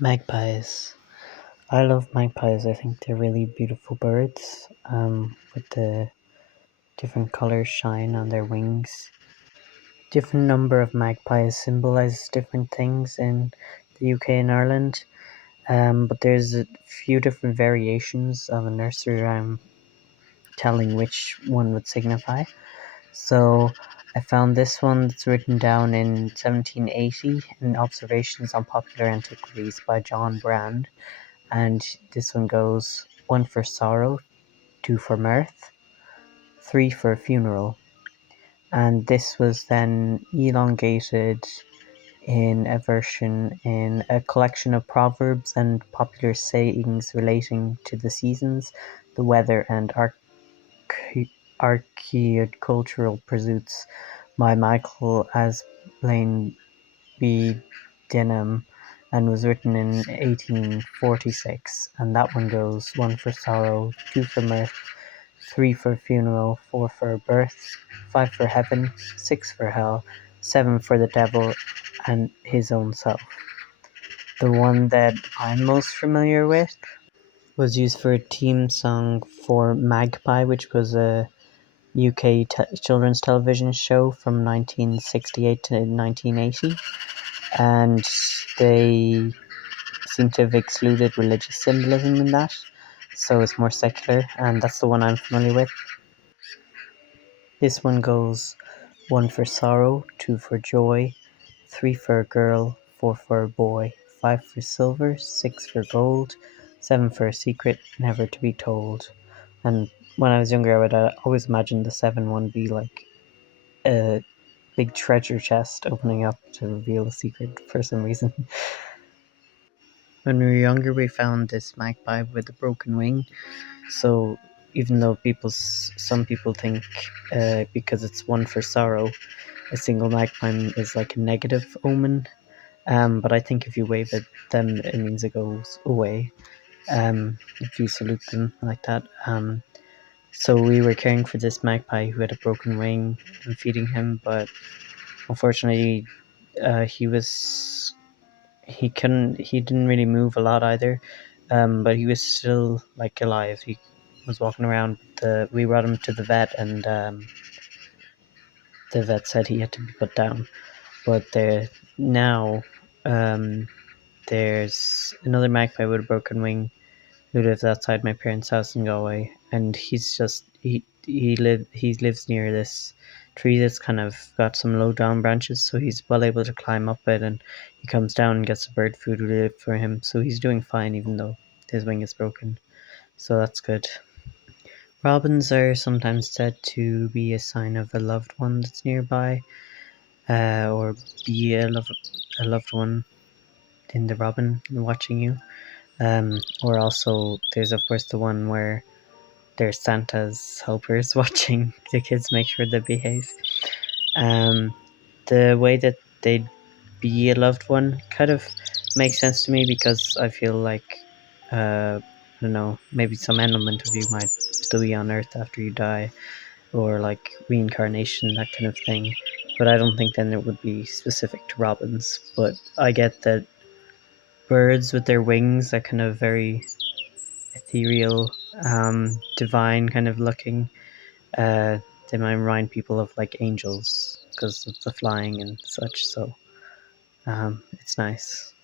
Magpies. I love magpies. I think they're really beautiful birds, with the different colors shine on their wings. Different number of magpies symbolize different things in the UK and Ireland, but there's a few different variations of a nursery rhyme telling which one would signify. So I found this one that's written down in 1780 in Observations on Popular Antiquities by John Brand. And this one goes: one for sorrow, two for mirth, three for funeral. And this was then elongated in a version in a collection of proverbs and popular sayings relating to the seasons, the weather, and archaeocultural pursuits by Michael Asplane B. Denham, and was written in 1846. And that one goes: one for sorrow, two for mirth, three for funeral, four for birth, five for heaven, six for hell, seven for the devil and his own self. The one that I'm most familiar with was used for a theme song for Magpie, which was a UK children's television show from 1968 to 1980, and they seem to have excluded religious symbolism in that, so it's more secular, and that's the one I'm familiar with. This one goes: one for sorrow, two for joy, three for a girl, four for a boy, five for silver, six for gold, seven for a secret never to be told. And when I was younger, I would always imagine the seven one be like a big treasure chest opening up to reveal a secret for some reason. When we were younger, we found this magpie with a broken wing. So even though some people think because it's one for sorrow, a single magpie is like a negative omen. But I think if you wave at them, it means it goes away. If you salute them like that. So we were caring for this magpie who had a broken wing and feeding him, but unfortunately, he was he didn't really move a lot either. But he was still like alive. He was walking around. We brought him to the vet, and the vet said he had to be put down. But now um, there's another magpie with a broken wing who lives outside my parents' house in Galway, and he lives near this tree that's kind of got some low down branches, so he's well able to climb up it, and he comes down and gets the bird food we live for him, so he's doing fine even though his wing is broken. So that's good. Robins are sometimes said to be a sign of a loved one that's nearby, or be a loved one in the robin watching you. Or also, there's of course the one where there's Santa's helpers watching the kids make sure they behave. Um, the way that they'd be a loved one kind of makes sense to me because I feel like, I don't know, maybe some element of you might still be on Earth after you die, or like reincarnation, that kind of thing. But I don't think then it would be specific to robins. But I get that birds with their wings are kind of very ethereal, divine kind of looking. Uh, they might remind people of like angels because of the flying and such. So it's nice.